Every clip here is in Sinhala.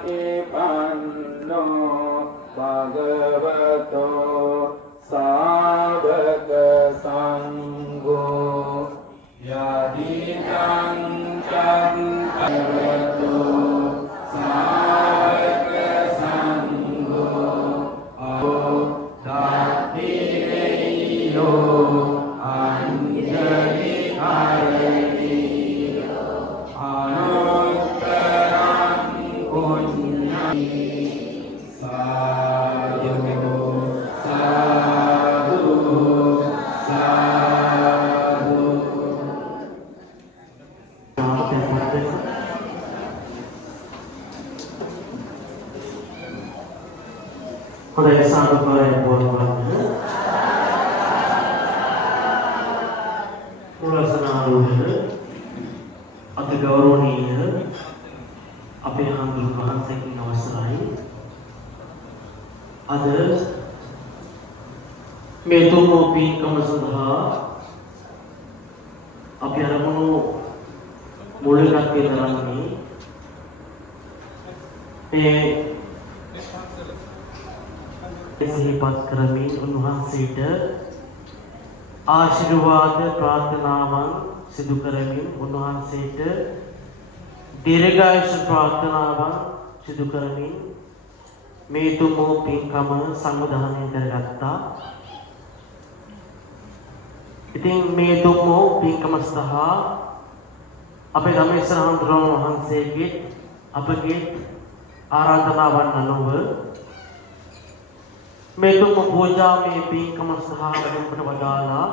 පටිපන්නෝ භගවතෝ සාවක සංඝෝ යදිදං චක්ඛවතෝ සාවක සංඝෝ ආදත්තිරේයෝ අංජලි කාරණීයෝ අනුත්තරං පුඤ්ඤං සාදු සාදු සාදු. හොඳයි සාදුකාරය බෝධිවත්න පුරසනාරෝහණ අති ගෞරවනීය අපේ හාමුදුරුවෝ වහන්සේගෙන් අවසරයි. අද මේ තුන් පින්කම සඳහා අපි අරමුණු මූලිකත්වයේ දරන්නේ මේ සිහිපත් කරමින් උන්වහන්සේට ආශිර්වාද ප්‍රාර්ථනාවන් සිදු කරමින් උන්වහන්සේට දීර්ඝායුෂ ප්‍රාර්ථනාවන් සිදු කරමින් මේ තුන් පින්කම සංවිධානය කරගත්තා. ඉතින් මේ තුන් පින්කම සඳහා අපේ ගමේශ්වර හාමුදුරුවෝ වහන්සේගේ අපගේ ආරාධනාවන් අනුව මේ තුන් පූජා මේ පින්කම සඳහා වැඩමකට වදාලා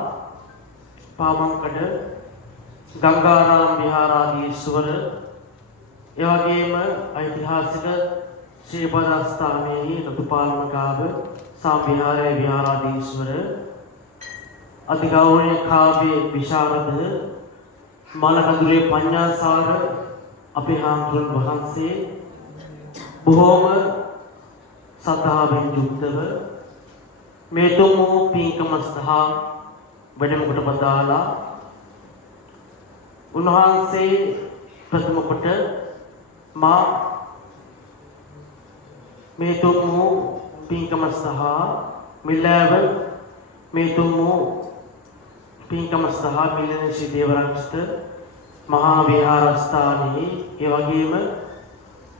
පාමංකඩ ගංගාරාම විහාරාධීශවර ඒ වගේම ඓතිහාසික ශ්‍රී පදස්ථානයේ නතුපාලනකාව සාවිහාරයේ විහාරාධීශවර අතිගෞරවනීය කාව්‍ය විශාරද මලකඳුලේ පඤ්ඤාසාර අපේ හාමුදුරුවෝ වහන්සේ බොහෝම සද්ධාවෙන් යුක්තව මේ තුන් පින්කම සඳහා වැඩමකට වදාලා උන්වහන්සේ ප්‍රථම කොට මා මේ තුන් පින්කම සඳහා මිලෑව මේ තුන් පින්කම සඳහා මිලන ශ්‍රී දේවරක්ෂිත මහා විහාරස්ථානයේ ඒ වගේම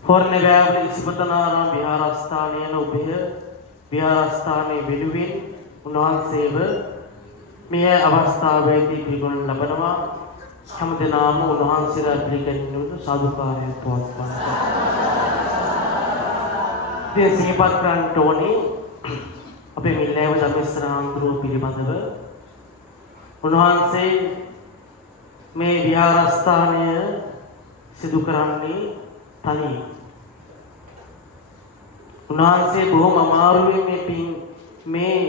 හොරණෑවැව ඉසිපතනාරාම විහාරස්ථානයේ උභය විහාරස්ථානයේ වෙනුවෙන් උන්වහන්සේව මේ අවස්ථාවේදී පිළිගනු ලබනවා. හැමදෙනාම උන්වහන්සේලා පිළිගැනීමට සාදුකාරය පවත්වනවා. මේ සිහිපත් කරන්නට ඕනේ අපේ මිල්ලෑව ධම්මේශ්වර හාමුදුරුවෝ පිළිබඳව. උන්වහන්සේ මේ විහාරස්ථානය සිදු කරන්නේ තනියි. උන්වහන්සේ බොහොම අමාරුවෙන් මේ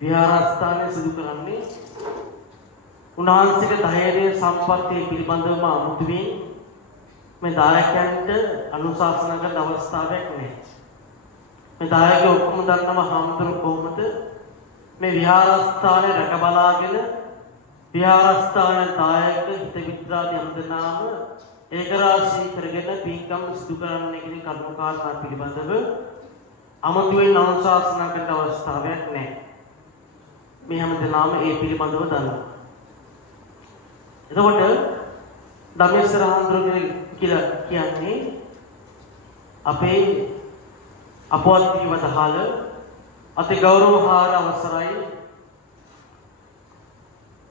විහාරස්ථානය සිදු කරන්නේ. උන්වහන්සේගේ ධෛර්ය සම්පත්තිය පිළිබඳවම අමුතුවෙන් මේ දායකයන්ට අනුශාසනා කරන අවස්ථාවක් නැහැ. මේ දායකයෝ ඔක්කොම දන්නවා හාමුදුරුවෝ කොහොමද මේ විහාරස්ථානය රැක බලාගෙන විහාරස්ථාන දායක හිත විද්‍රාදී හඳුනාම ඒකරාශී කරගෙන පින්කම් සිදු කරන්න කියන කරුණු කාරණා පිළිබඳව අමුතුවෙන් අනුශාසනා කරන අවස්ථාවක් නැහැ. මේ හැමදෙනාම ඒ පිළිබඳව දන්නවා. එතකොට ධම්මේශ්වර හාමුදුරුවෝ කියලා කියන්නේ අපේ අපවත් වීමතහල අති ගෞරවහාර අවසරයි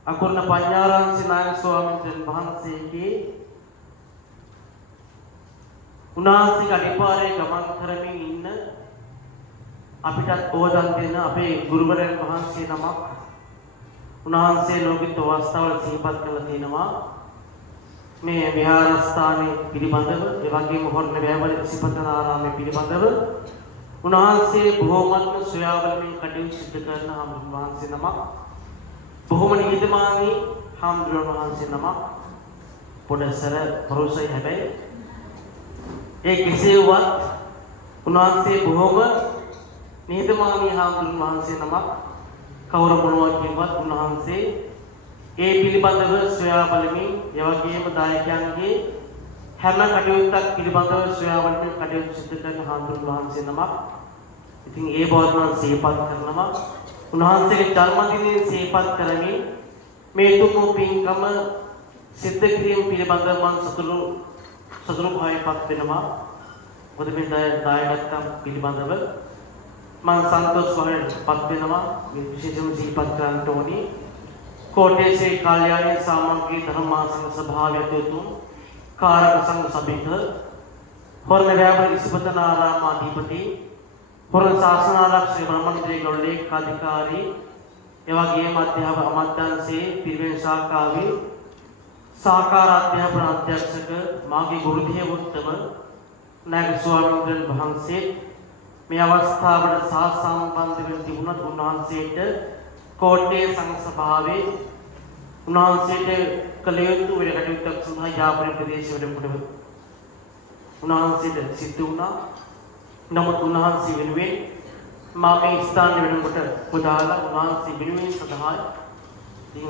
අකුර්ණ පඤ්ඤාරාංශ නායක ස්වාමීන් වහන්සේගේ උන්වහන්සේ අනිපාරේ ගමන් කරමින් ඉන්න අපිටත් ඕදන් දෙන අපේ ගුරුවරයන් වහන්සේ නමක් උන්වහන්සේ ලෝකිත අවස්ථාවල සිහිපත් කරලා තිනවා. මේ විහාරස්ථානයේ පිළිබඳව ඒ වගේම හොරණෑවැව ඉසිපතනාරාමයේ පිළිබඳව උන්වහන්සේ බොහෝමත්ම සොයාබලමින් කටයුතු සිදු කරන හාමුදුරුවෝ වහන්සේ නමක්. බොහොම නිහතමානී හාමුදුරුවෝ වහන්සේ නමක්. පොඩසර පරුසයි හැබැයි ඒ කෙසේවත් උන්වහන්සේ බොහොම නිහතමානී හාමුදුරුවෝ වහන්සේ නමක්. කවුරු මොනවා කියවත් උන්වහන්සේ ඒ පිළිබඳව සොයා බලමින් ඒ වගේම දායකයන්ගේ හැම කටයුත්තක් පිළිබඳව සොයාවලින් කටයුතු සිදු කරන හාමුදුරුවෝ වහන්සේ නමක්. ඉතින් ඒ බවත් මම සිහිපත් කරනවා. උන්වහන්සේගේ ජන්මදිනයේ සිහිපත් කරමින් මේ තුමු පින්කම සිද්ධ කිරීම පිළිබඳව මම සතුටු භාවයකට වෙනවා. මොකද මේ දායකත්වම් පිළිබඳව මම සන්තෝෂ භාවයටපත් වෙනවා. මේ විශේෂම සිහිපත් කරන්න ඕනි. कोटे से कल्याणी सामग्री धर्मासन सभाव्यतुम कारक संघ सभिक होरन व्यापार इस्पतनारामाधिपति होरन शासनालक श्री ब्रह्मंत्री गौलेखाधिकारी एवं गेम अध्यापक अमतदान से पिरवेन शाखावी साकार अध्यापन अध्यक्षक मागी गुरुदेव उत्तम नायक स्वामी वහන්සේ මේ අවස්ථාවට සහ සම්බන්ධ වෙන තිබුණත් උන්වහන්සේට कोटे संघ सभावे उन्हांसेट कलेयु वेरे कटुतक सभा यापने प्रदेश वेरे मुडव उन्हांसेट सिद्धुना नमत उन्हांसे वेनुवे मामे स्थान वेरे मुड पुदाला उन्हांसे वेनुवे सदाय दिन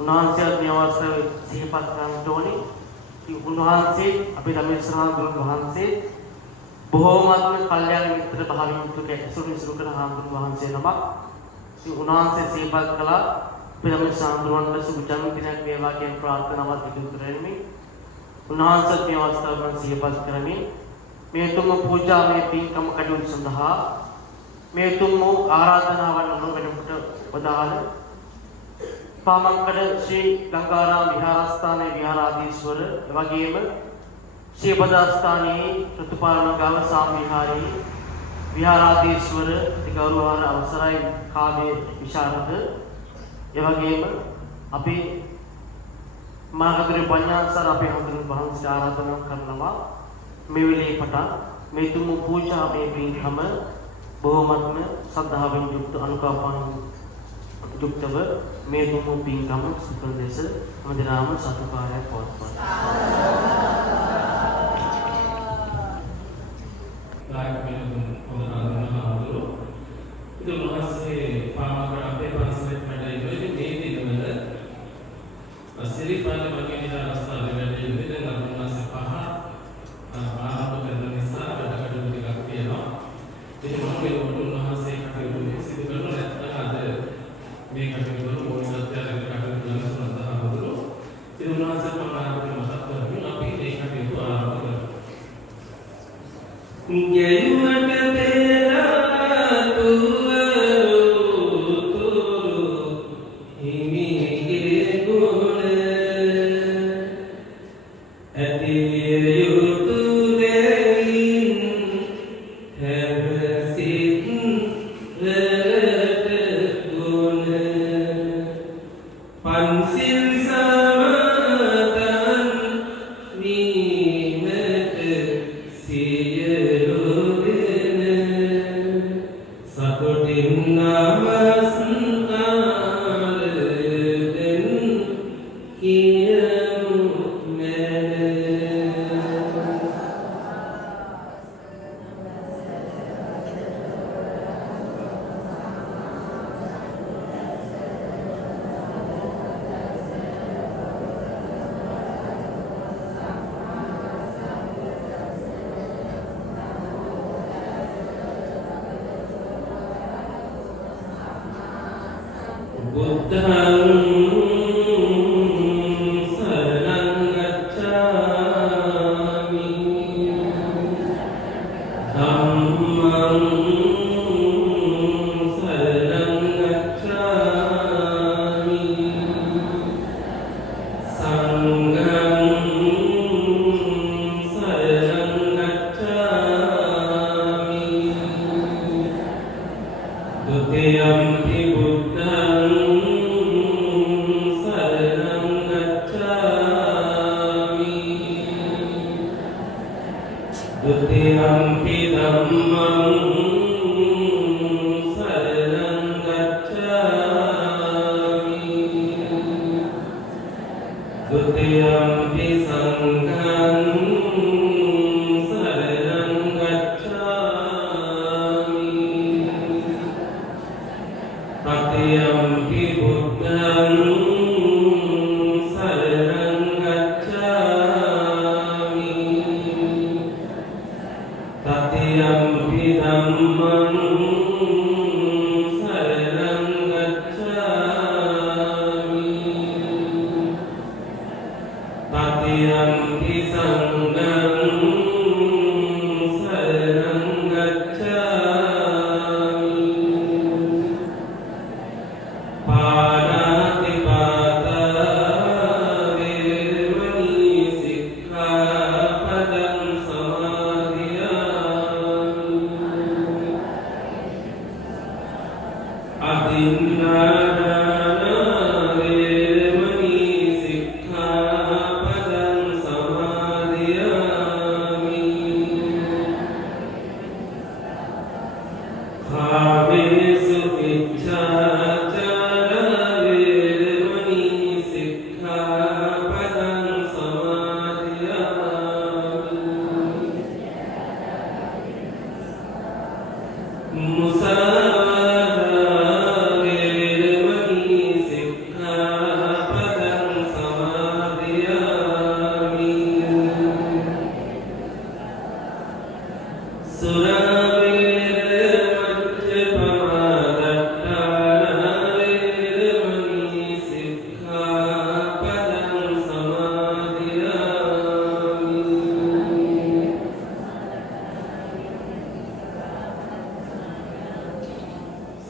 उन्हांसे अध्यवस्था सिहपत करंतोनी कि उन्हांसे अपि रमेशराव गुरु वහන්සේ බොහෝමත්ම කල්යාණ මිත්‍ර භාවයෙන් යුක්ත ඇසුරු ඉසුරු කරන හාමුදුරුවෝ වහන්සේ නමක් उन्हांसे सेवा कला फिर हमें सांद्रवंत सुख जन्मदिन वेवा के प्रार्थनावत विद्युतरणी उन्हांसे व्यवस्था में सेवा करमी मैं तुम पूजा में पिंकम कटुन संधा मैं तुम आराधना वन्नो वेनुट वदाल पामंकड श्री गंगाराम विहारस्थाने विहाराधीश्वर वगेम श्री पदास्थाने ऋतुपालन गाव साम विहारी विहाराधीश्वर गौरवान अवसराय कामे विशारद एवगेम अपि मागदुरि पन्यासर अपि हंदुरि वහන්සේ आराधना करනවා මේ වෙලේ පටන් මේ තුම පූජා මේ පින්කම බොහොමත්ම ශ්‍රද්ධාවෙන් යුක්ත අනුකම්පාවෙන් යුක්තව මේ තුම පින්කම සුපදේශ මදිනාම සතුකාරය පවත්වනවා itu masih pamankan apa pasal pada itu ini dengan siri pada bagian kita rasa dengan itu dengan masih paham apa kerana nisa ada kadang kita kira jadi mungkin untuk masih kata itu situ kalau ada mereka itu mau saja ada kadang dalam surat al-Baqarah itu masih pamankan masa tapi mereka itu apa Buddham Tatiyampi dhammam saranam gacchami Tatiyampi sangham saranam gacchami Panatipata vemani sikkhapadam samadhiyami Adinādāna vemani sikkhapadam samadhiyami Kāmesu miccācāra vemani sikkhapadam samadhiyami Musāvāda vemani sikkhapadam samadhiyami Suramera majjapama dattana vemani sikkhapadam samadhiyami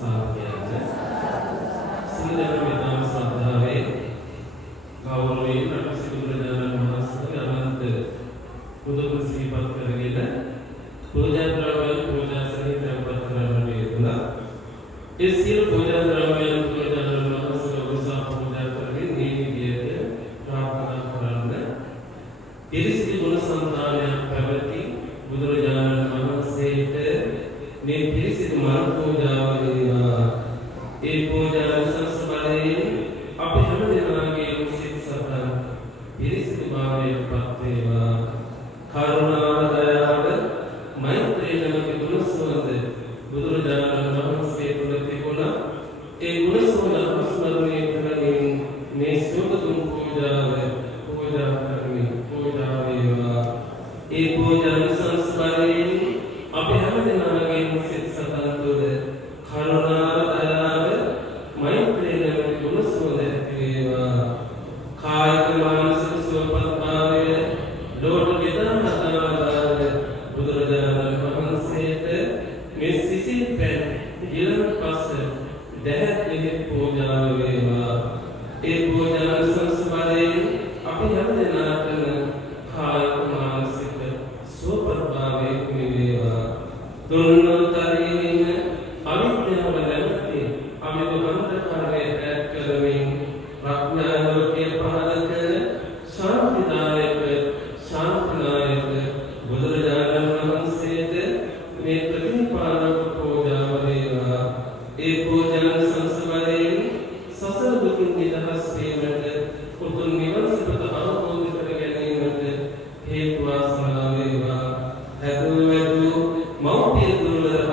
Sākyāja Sīdhara Vitāma Saddhāve Gauravē Pratasi Buddhajāna Mahasaya Ananta Buddha Sīpat Karagena Puja Dravaya Puja Sahita Patra Vedana Isir Puja Dravaya Buddhajāna Mahasaya Usa Puja Karagena Nini Diyata Prāpana Karana Irisiti Guna Santānaya Pravati Buddhajāna Mahasaya මේ පිරිසිදු මල් පූජාව වේවා ඒ පූජා උසස් බලයෙන් අපි හැම දෙනාගේ සිත සතන් පිරිසිදු භාවයට පත් වේවා කරුණාව දයාව මෛත්‍රී නැමැති ගුණ සුවඳ බුදුරජාණන් වහන්සේ තුළ තිබුණා ඒ ගුණ සුවඳ අනුස්මරණය කරමින් මේ සුවඳුන් පූජාව පූජා කරමින් පූජා වේවා ඒ පූජා උසස් බලයෙන් අපි හැම දෙනාගේම සිත සතන් තුළ කරුණාව දයාව මෛත්‍රිය නැමැති ගුණ සුවඳ ඇති වේවා කායික මානසික සුවපත්භාවය ලෝක විදානතාවද බුදුරජාණන් වහන්සේට මේ සිසිල් පැන් ඊළඟ පස දැහැත් විදිහට පූජා වේවා ඒ පූජා සංස්කාරයෙන් අපි හැම දෙනාටම කායික මානසික සුවපත්භාවය වේවා තුන්තරයෙන් අවිද්‍යාව නැමැති අමිත අන්ධකාරය ඈත් කරමින් ප්‍රඥාවෝකේ පහළ කර ශාන්තිනායක බුදුරජාණන් වහන්සේට මේ ප්‍රතිපාදක පූජාව වේවා ඒ පූජා සංස්කාරයෙන් සසර දුකින් නිදහස් වීමට උතුම් නිවන් සුවපත් අවබෝධ කර ගැනීමට හේතු වාසනා වේවා හැදුවැදු මෞපිය දුර්ලභ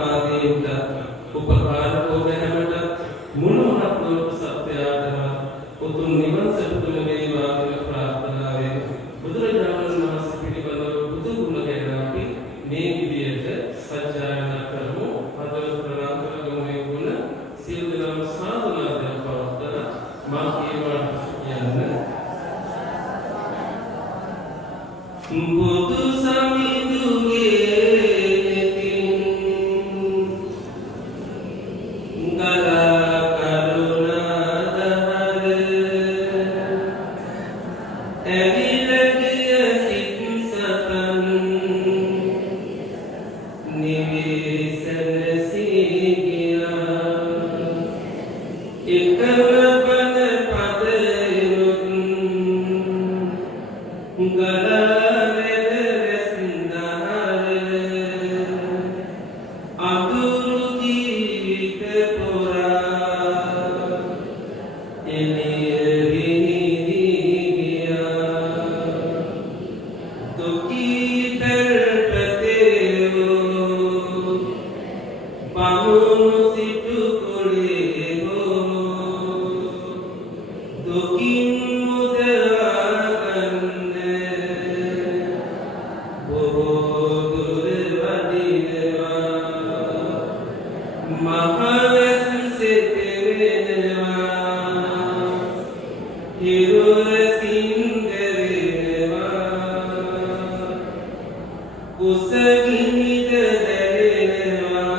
කුසගිනිද දැනෙනවා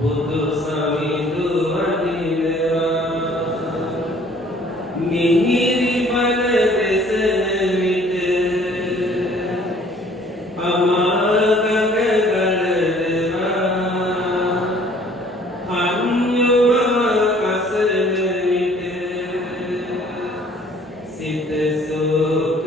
බුදු සමිඳු වඩිනවා මිහිරි බල දෙසන විට අමාගක ගලනවා අන්‍යව කසන විට සිත සෝක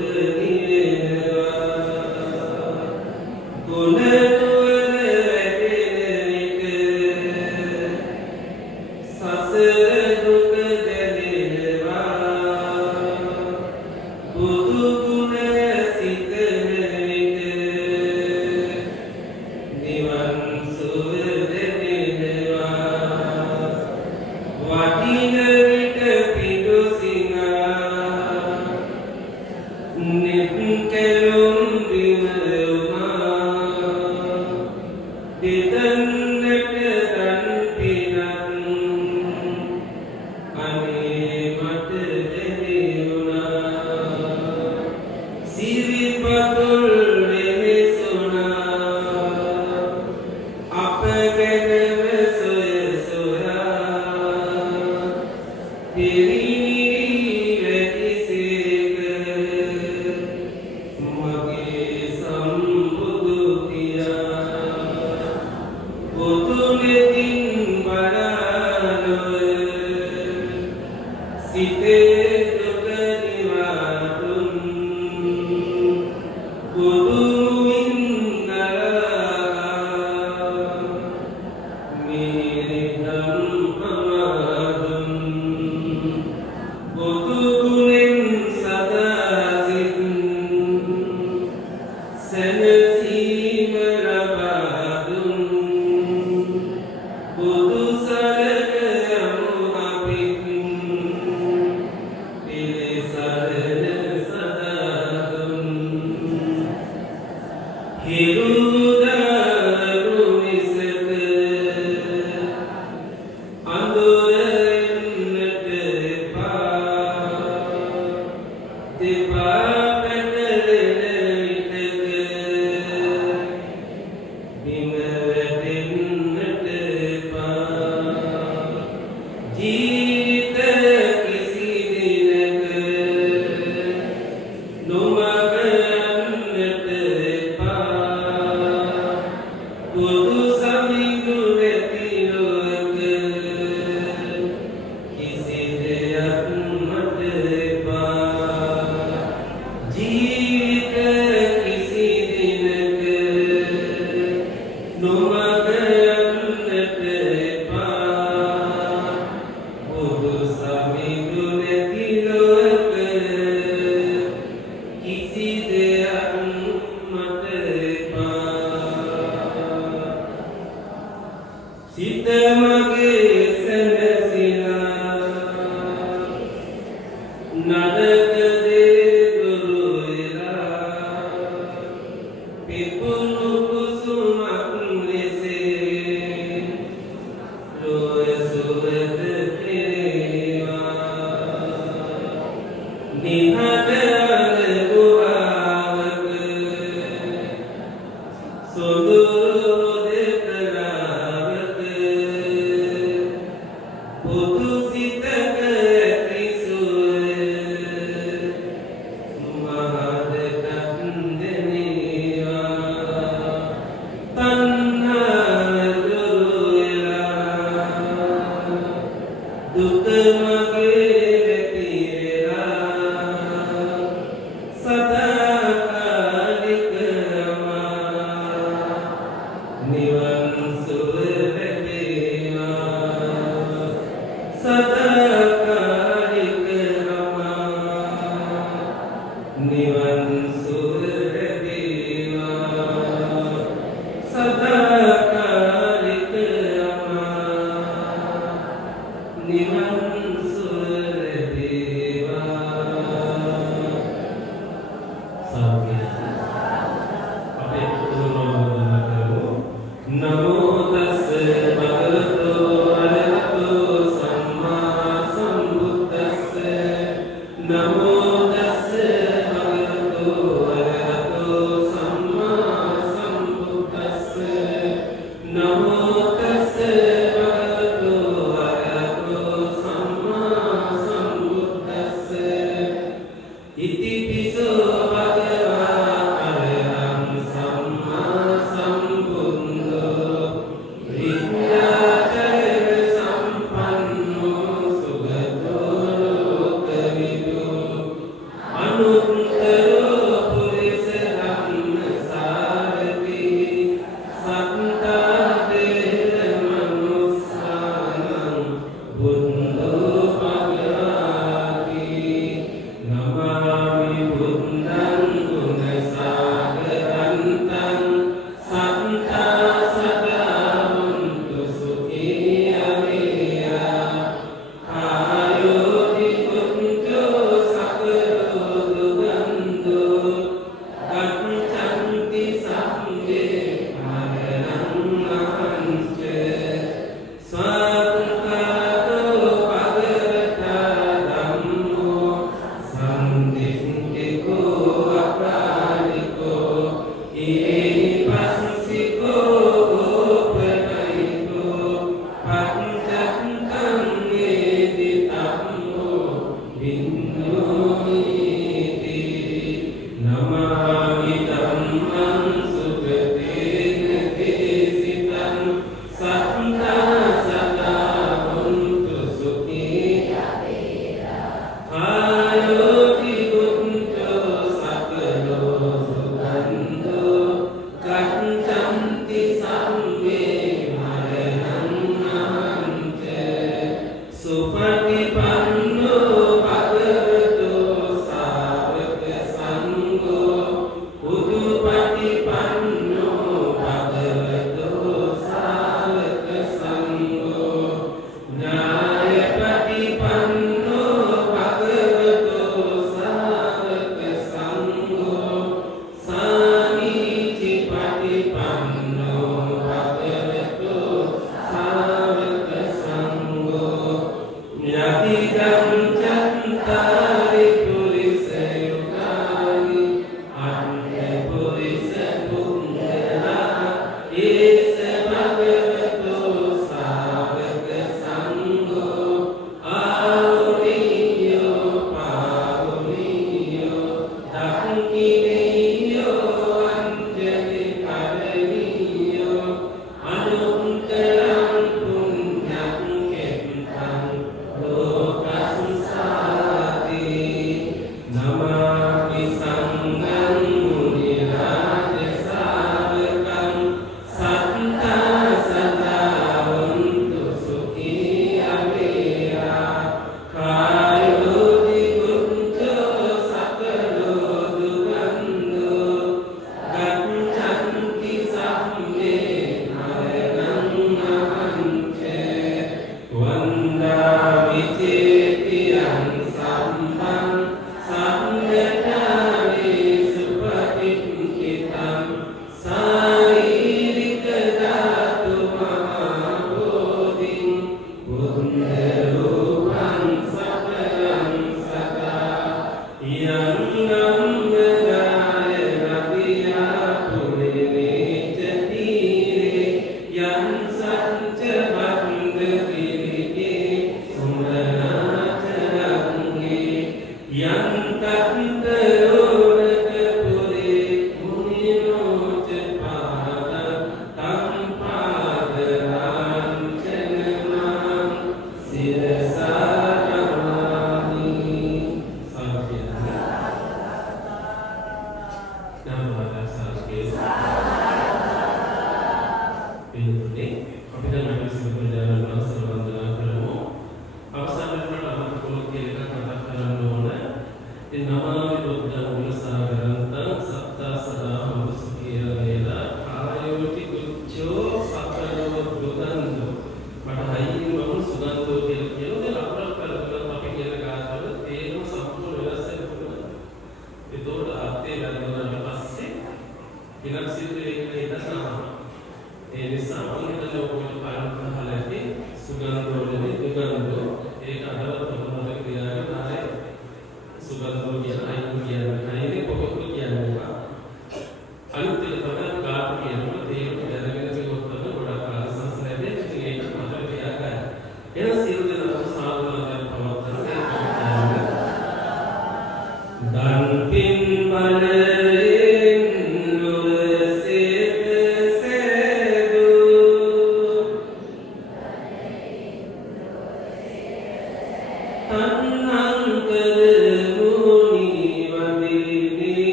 Tanang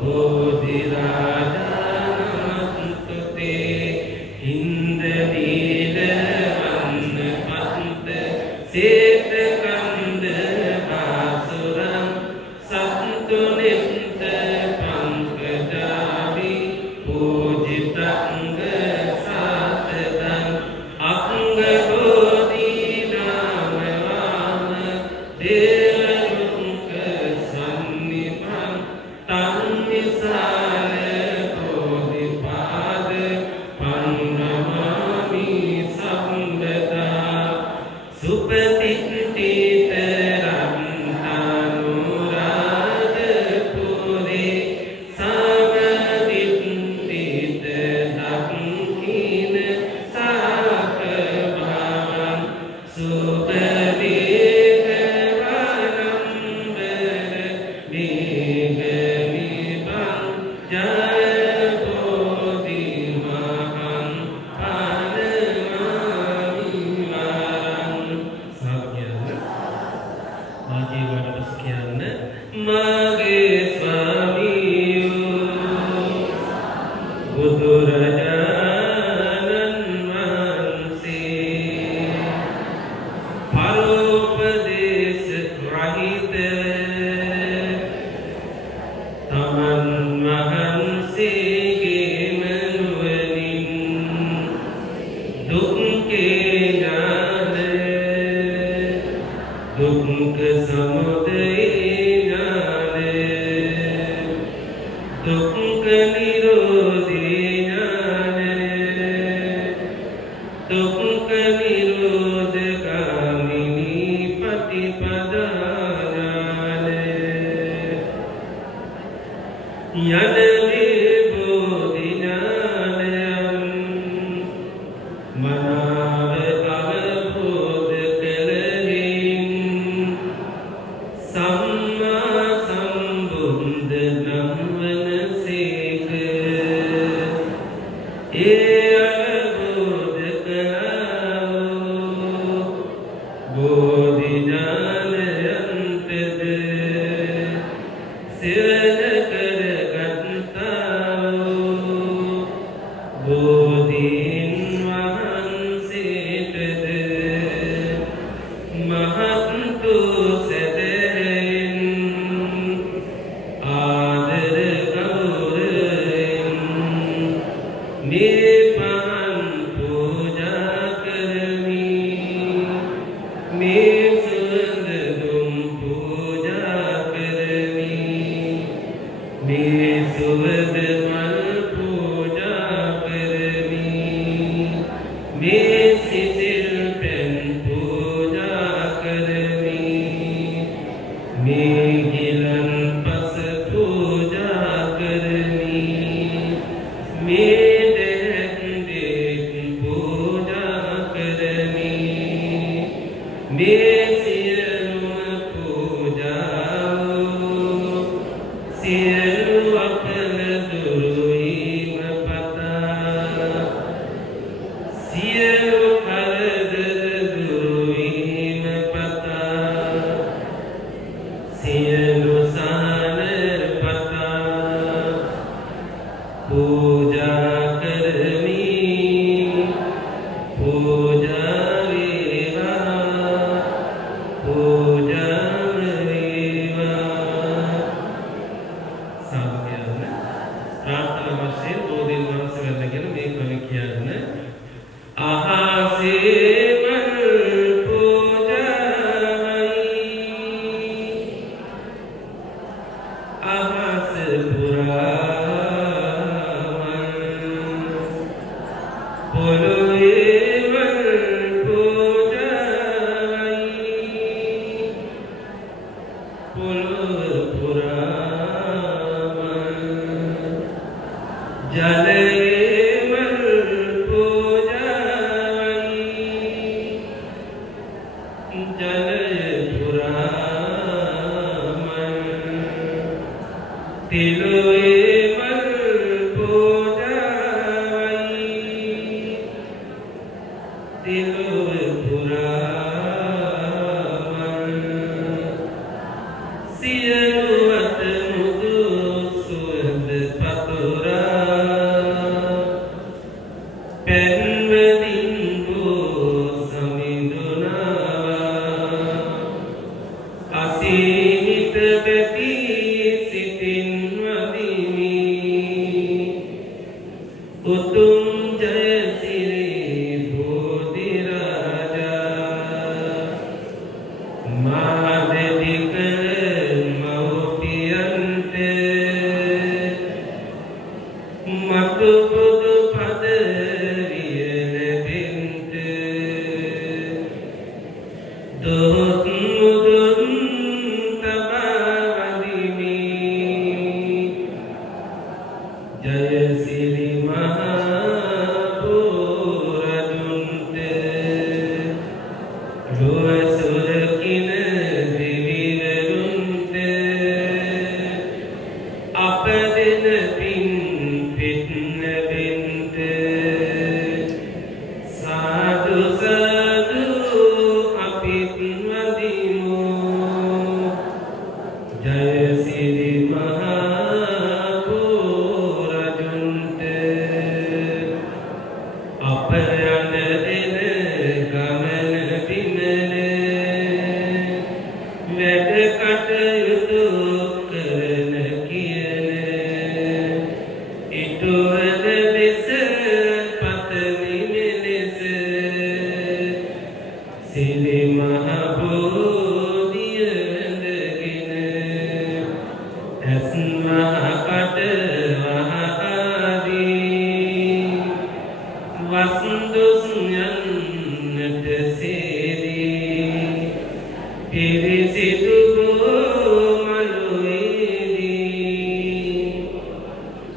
Bodhi Raja දුක්ඛ නිරෝධේ ඥානය දුක්ඛ නිරෝධ ගාමිනී පටිපදා ඥානය යන විබෝධි ඥානයං මනාව අවබෝධ කරගින් සම්මා සම්බුද්ධ නම් වනසේක ඒ අවබෝධ කළා බෝධි ඥානයන්තද සිවන කරගත්තා බෝධීන් වහන්සේටද මහත්තු සැදැහැයෙන් ආදර ගෞරවයෙන් මේ පහන් පූජා කරමි මේ සුවඳ දුම් පූජා කරමි මේ සුවඳ මල් පූජා කරමි මේ සිසිල් පෙන් පූජා කරමි මේ ගිලන් පස පූජා කරමි මේ දෙයක් දෙක් පූජා කරමි මේ සියලුම පූජාව සියලු අපල දුරුවීම පතා සියලු කරදර දුරුවීම පතා සියලු සානර පතා පූජා කරමි පූජා වේවා පූජා වේවා සාක්‍යයන් ප්‍රාර්ථනා වශයෙන් බෝධීන් වහන්සේ වැඳගෙන මේ ක්‍රම කියන්න අහසේ මල් පූජායි අහස පුරා පොළොවේ මල් පූජායි පොළොව පුරා ජලයේ මල් පූජායි ජලය පුරා තිලොවේ මල් පූජායි තිලොව පුරා සියලු අතමුදු සුවඳ පතුරා පෙන්වදින් වූ සමිඳුනා අසීමිත බැති සිතින් වදිමි උතුම් ජයසිරි බෝධි රාජා මාදෙදික මෞපියන්ත මතු බුදු පදවිය ලැබෙන්ත දොත් මුදුන් තබා වදිමි ජයසිරි මහා පුරදුන්ට ලොවසුරකින දිවිවරුන්ට අප දෙන පින් පිට ලැබෙන්ට සාදු සාදු අපිත් වදිමු ජයසිරි මහා පුරදුන්ට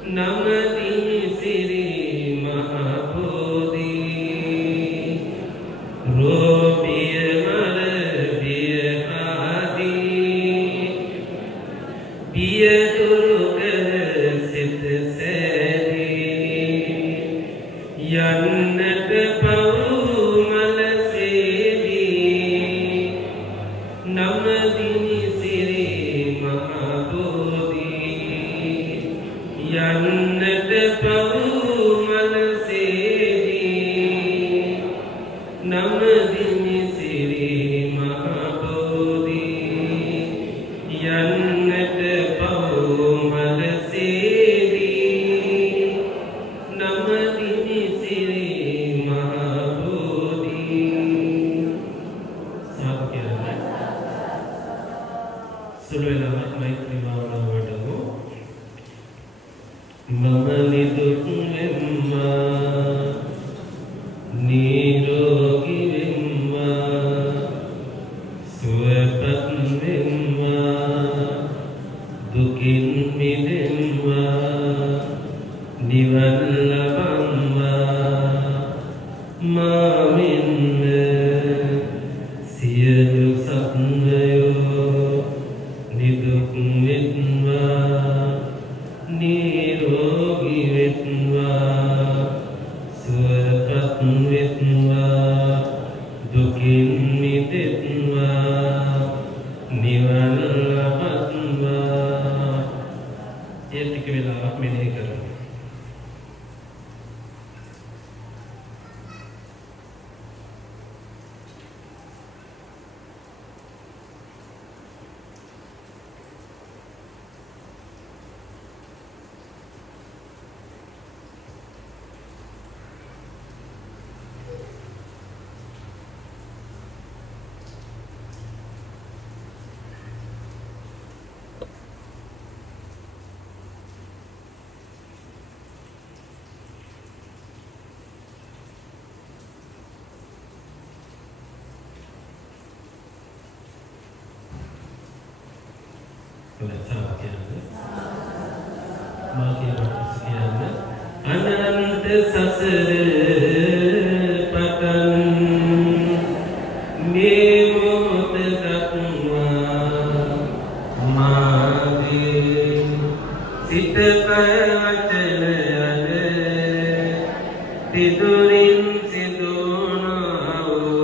නමදිනි සිරි මහබෝධි රෝමිය මල බිය ආදී බිය දුරු කර සිත සෑදී යන්නට පවුමල සේදී නමදිනි සිරි මහබෝධි යන්නට පවුමල සේදී නමදිනි සිරි මහබෝධි යන්නට පවුමල සේදී නමදිනි සිරි මහබෝධි සාදු කියලා සුළු වෙලාවක් මෛත්‍රී භාවනාව වඩමු. මම නිදුක් වෙම්මා නිරෝගී වෙම්මා සුවපත් වෙම්මා දුකින් මිදෙම්මා නිවන් ලබම්මා මා මෙන්ම සියලු සත්වයෝ නිදුක් වෙත්වා නිරෝගී වෙත්වා සුවපත් වෙත්වා දුකින් මිදෙත්වා නිවන් ලබත්වා. ඒ ටික වෙලාවක් මෙනෙහි කරමු. අනන්ත සසර පතන් මේ මොහොත දක්වා මාගේ සිත කය වචන යන තිදුරින් සිදුනා වූ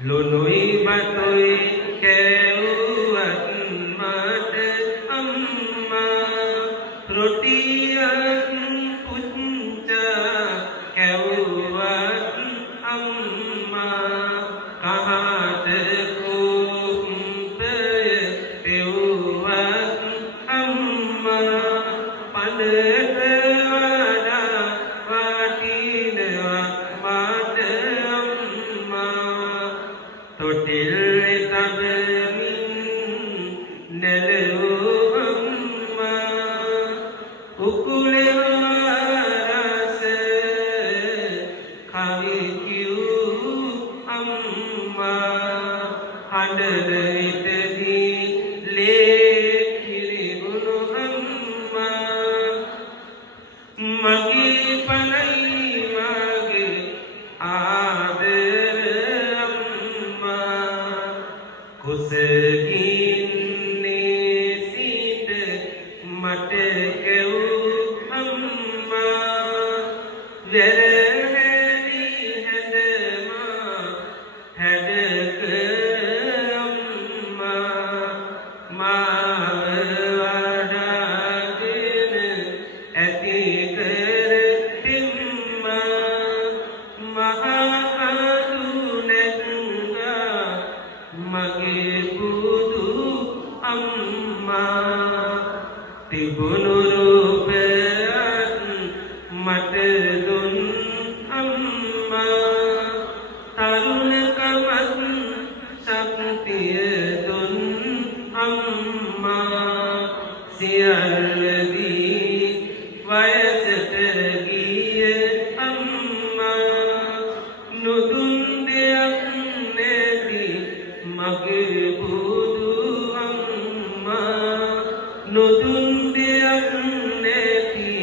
ලුණුයි බතුයි කැවුවත් මට අම්මා රොටියක් පුංචා කැවුවත් අම්මා කහට කුම්පය පෙව්වත් අම්මා පඬට වඩා වටිනවා මට අම්මා තොටිල් තබමින් නැලවූ අම්මා උකුලේ රස කවි කියූ අම්මා හඬන විටදී ලේ කිරිබුණු අම්මා මගේ පනයි මගේ ආදර අම්මා කුසගින්නේ සිට මට කැවූ අම්මා වැරහැරි හැඳමා හැඩක අම්මා මාව වඩාගෙන ඇති කර තිම්මා මහා කඳු නැතුණා මගේ බුදු අම්මා තිබුණු රූපයක් මට දුන් අම්මා තරුණකමත් ශක්තිය දුන් අම්මා සියල්ලදී වයසට ගිය අම්මා නුදුන් දෙයක් නැති මගේ බුදු අම්මා නුදුන් දෙයක් නැති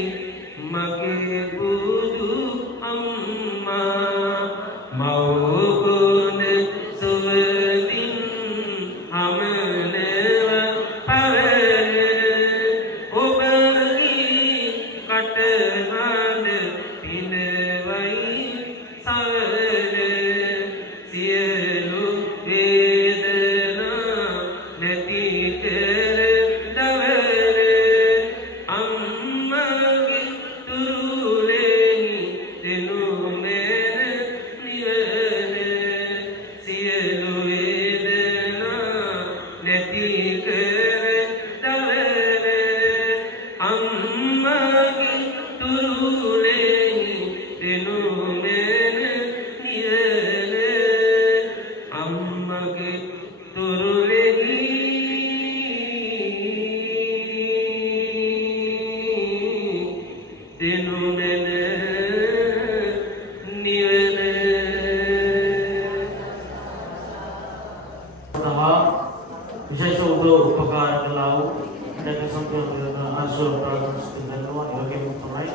මගේ බුදු අම්මා මව්ගුණ සුවඳින් හමනව පවන ඔබගේ කටහඬ පිනවයි සවන සියලු වේදනා නැති කර දවන අම්මගේ තුරුලෙහි දෙනු මෙන නිවන සියලු වේදනා නැති කර දවන අම්මගේ තුරුලෙහි දෙනු මෙන නිවන අම්මගේ තුරුලෙහි දෙනු මෙන නිවන සහ විශේෂ උපකාර කළා වූ දැක සම්පූර්ණ ආශෝර ප්‍රාර්ථනා කරනවා ඒ වගේම තමයි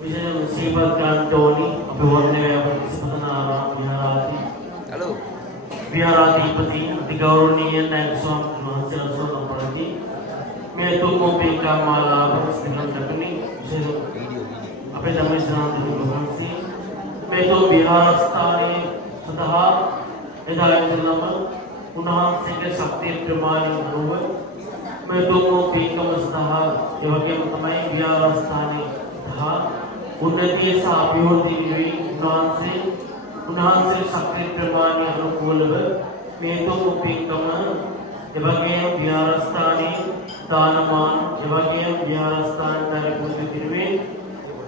විශේෂ සීබත් කාන්තෝනි අපවර්ණය අපිස්පතනාරාම විහාරාධිපති අතිගෞරවනීය නායක ස්වාමීන් වහන්සේලා සෝම පරිදි මේ තුමෝපේකා මාලාව ස්ථිරන් දක්වන්නේ විශේෂ අපේ ධර්ම ශ්‍රාවක වහන්සේ මේ විහාරස්ථානයේ සදා එදා ඉඳලම උන්වහන්සේගේ ශක්තිය ප්‍රමාණය අනුව මේ තුමෝපේකම සදා ඒ වගේම තමයි විහාරස්ථානයේ සදා උන්නතිය සහ අභිවෘද්ධි වෙනුවෙන් උන්වහන්සේ ශක්තිය ප්‍රමාණය අනුකූලව මේ තුමෝපේකම එවැගේම විහාරස්ථානයේ දානමාන එවැගේම විහාරස්ථානයේ පූජා කිරීමෙන්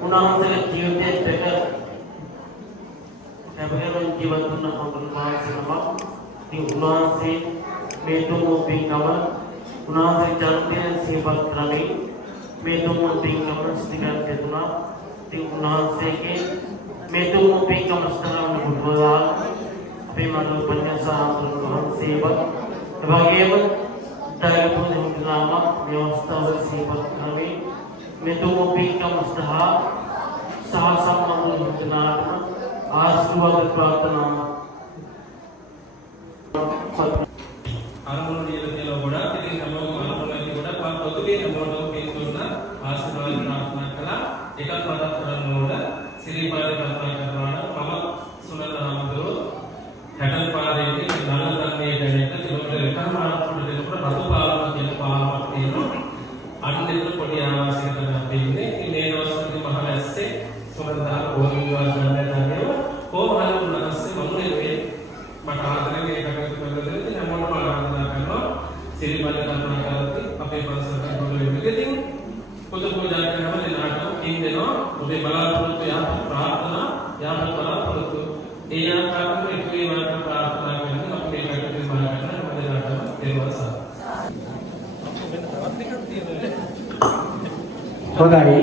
උන්වහන්සේගේ ජීවිතයට එවැගේම ජීවත් වුණ අනුමානසම ඉතින් උන්වහන්සේ මේ තුමෝපේකම උන්වහන්සේ ජන්මදින සේවත් කරන්නේ මේ තුමෝපේකම ස්ථිරව දෙතුණා ඉතින් උන්වහන්සේගේ මේ තුමෝපේකම ස්ථානවල බුද්ධාල අපේ මනෝ පඤ්ඤාසාන්තර වහන්සේවත් එවැගේම දායකතුන් හඳුනාම ව්‍යවස්ථාව සේවත් කරමින් මේ තුමෝපේකම ස්ථා සහසම්මන් හඳුනාම ආශිර්වාද ප්‍රාර්ථනා අරමුණු ලියලා තියෙනවා ගොඩක්. ඉතින් හැමෝම අරමුණු ඇති ගොඩක්. මම පොදුවේ හැමෝටම පිළිතුරන ආශිර්වාද ප්‍රාර්ථනා කළා. එකක් මතක් කරගන්න ඕන. සිරිපාද ප්‍රාර්ථනා කරනවා නම් මම සුනන්ද හාමුදුරුවෝ සමහරවිට ඕන විවාද ගන්නවා කොහොමද උනස්සේ මම නෙවෙයි මට ආදරේ එකකට කරලා දෙන්න හැමෝටම ආරාධනා කරනවා සිරිපද කරුණා කරද්දී අපේ පන්සලට ගොඩ වෙන්නේ පොදු පූජා කරනවා දෙනාට කින් දෙනවා ඔබේ බලාපොරොත්තු යහපත් ප්‍රාර්ථනා යහපත් බලාපොරොත්තු ඒ ආකාරයෙන් ඉක්මේ වාට ප්‍රාර්ථනා කරන අපේ කටයුතු සමාන කරන මදලාට දේවසා හොඳයි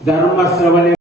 ධර්ම ශ්‍රවණය